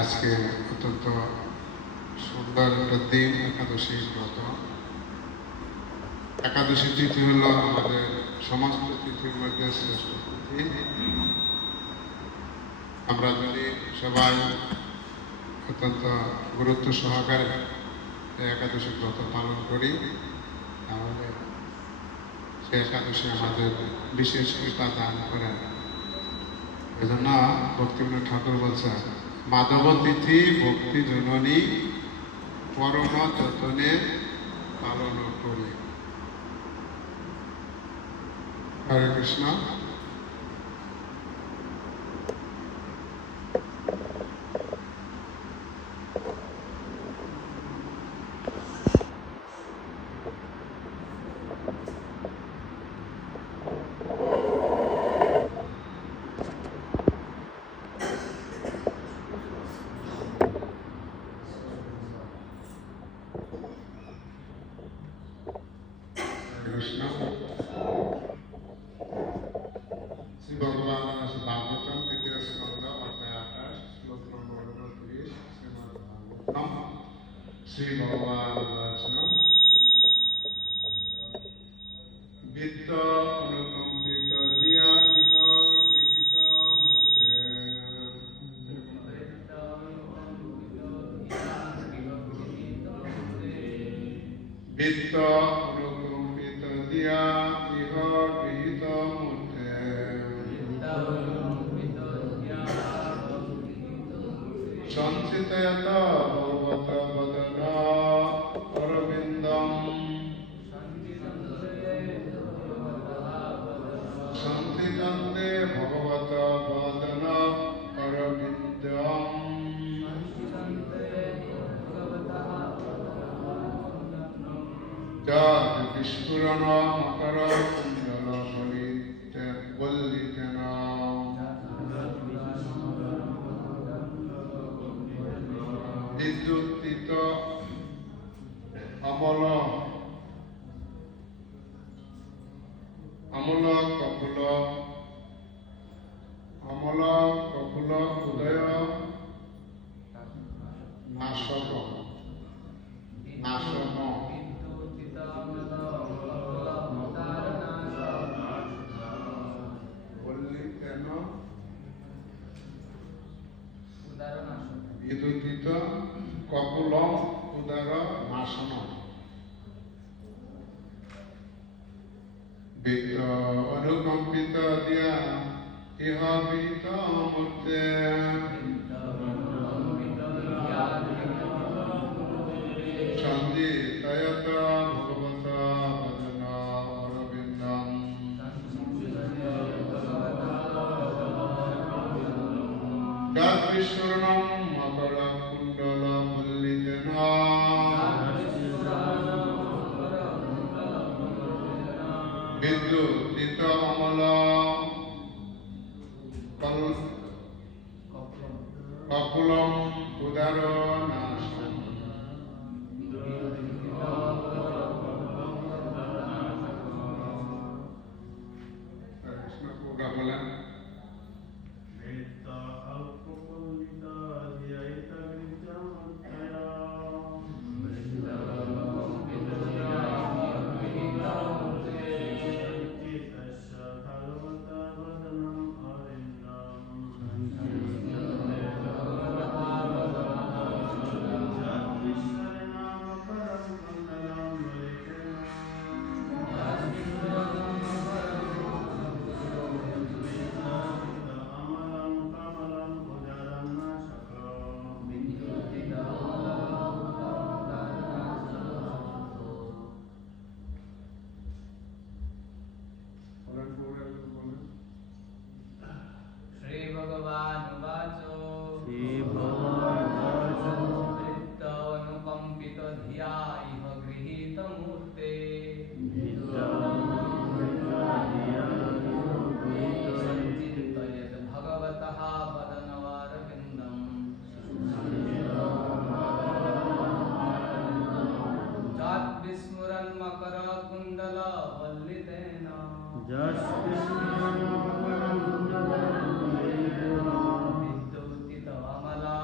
আজকে অত্যন্ত সুন্দর একটা দিন, একাদশী ব্রত। একাদশী তিথি হল আমাদের সমস্ত তিথির মধ্যে শ্রেষ্ঠ তিথি। আমরা যদি সবাই অত্যন্ত গুরুত্ব সহকারে একাদশী ব্রত পালন করি, তাহলে সে একাদশী আমাদের বিশেষ কৃপা দান করেন। এজন্য ভক্তিবিনোদ ঠাকুর বলছেন, মাধব তিথি ভক্তি জননী পরম যতনে পালন করি। হরে কৃষ্ণ। কৃষ্ণ। শ্রী ভগবান ভাগবতম তৃতীয় স্কন্ধ অধ্যায় 28 শ্লোক নম্বর 29। শ্রীমদ্ ভাগবতম। শ্রী ভগবান বলছেন, বিত্ত অনুকম্পিত দিয়া ইহ গৃহীত মুক্তে বিত্ত অনুকম্পিত দিয়া ইহ গৃহীত মুক্তে সঞ্চিতয়ত ভগবত বদন অরবিন্দম সঞ্চিতন্তে ভগবত বদন অরবিন্দম যৎ বিস্ফুরণ মকর কুণ্ডল বল্লিতেন বিদ্যুৎ অমল ককুল উদয় নাশক বল্লিতেন বিদ্যুৎ ককুল উদর নাশন বিত্ত অনুকম্পিত দিয়া ইহ বিহিত মূর্তে সঞ্চিতয়ত ভগবত বদন অরবিন্দম যৎ বিস্ফুরণম মকর কুণ্ডল বল্লিতেন বিদ্যুৎ অমল ককুলম উদর নাশন কৃষ্ণ পুরা বলেন, श्री भगवान वाचो वृत्त अनुकंपित धिया इह गृहीत मूर्ते संचितयत भगवतः वदनवारविन्दम् जात् विस्मरन् मकर कुण्डल वल्लितेन विद्युतित अमला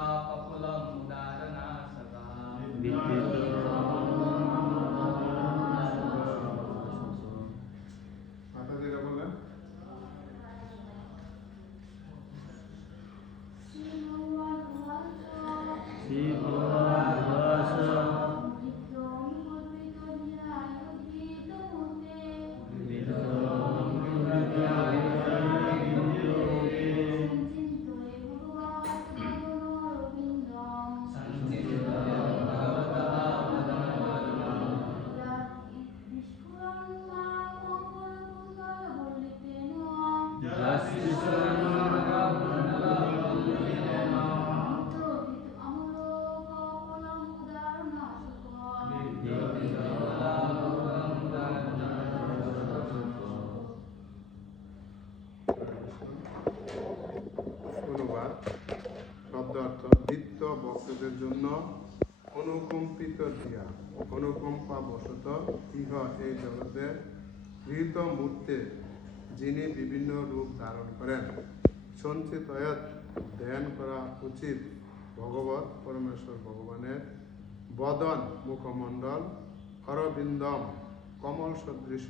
নিত্য ভক্তদের জন্য অনুকম্পিত দিয়া অনুকম্পা বশত ইহ এই জগতে গৃহীত মূর্তে যিনি বিভিন্ন রূপ ধারণ করেন সঞ্চিতয়ত ধ্যান করা উচিত ভগবত পরমেশ্বর ভগবানের বদন মুখমণ্ডল অরবিন্দম কমল সদৃশ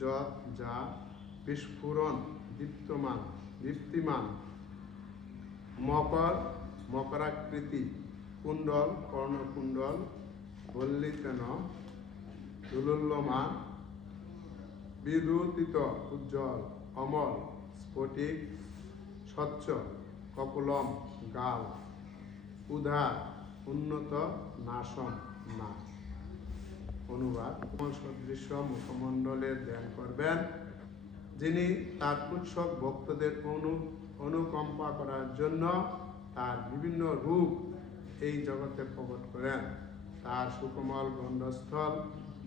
যৎ যা বিস্ফুরণ দীপ্তিমান মকরাকৃতি কুণ্ডল কর্ণকুণ্ডল বল্লিতেন দুলুল্যমান বিদ্যুতিত উজ্জ্বল অমল স্ফটিক স্বচ্ছ কপলম গাল উদার উন্নত নাশম না। অনুবাদ: কমল সদৃশ মুখমণ্ডলের ধ্যান করবেন যিনি তার উৎসব ভক্তদের অনুকম্পা করার জন্য তার বিভিন্ন রূপ এই জগতে প্রকট করেন। তার সুকোমল গন্ধস্থল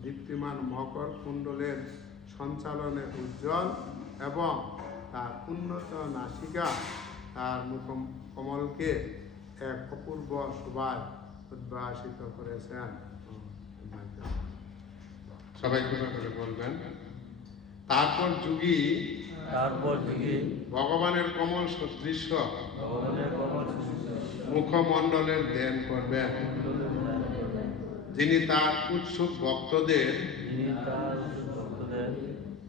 দীপ্তিমান মকর কুণ্ডলের সঞ্চালনে উজ্জ্বল এবং তার উন্নত নাসিকা তার মুখকমলকে এক অপূর্ব শোভায় উদ্ভাসিত করেছেন। সবাই করে বলবেন। তারপর যুগী ভগবানের কমল সদৃশ মুখমণ্ডলের ধ্যান করবেন যিনি তার উৎসুক ভক্তদের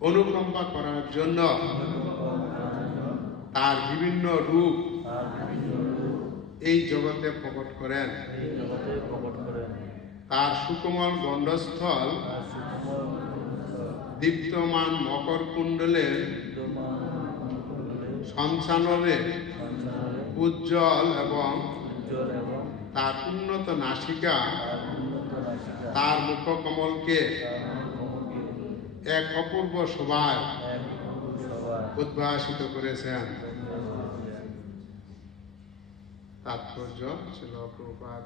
অনুকম্পা করার জন্য তার বিভিন্ন রূপ এই জগতে প্রকট করেন। তার সুকোমল গণ্ডস্থল দীপ্তমান মকর কুণ্ডলের সঞ্চালনে উজ্জ্বল এবং তার উন্নত নাসিকা তার মুখকমলকে এক অপূর্ব শোভায় উদ্ভাসিত করেছেন। তাৎপর্য ছিল প্রভুপাদ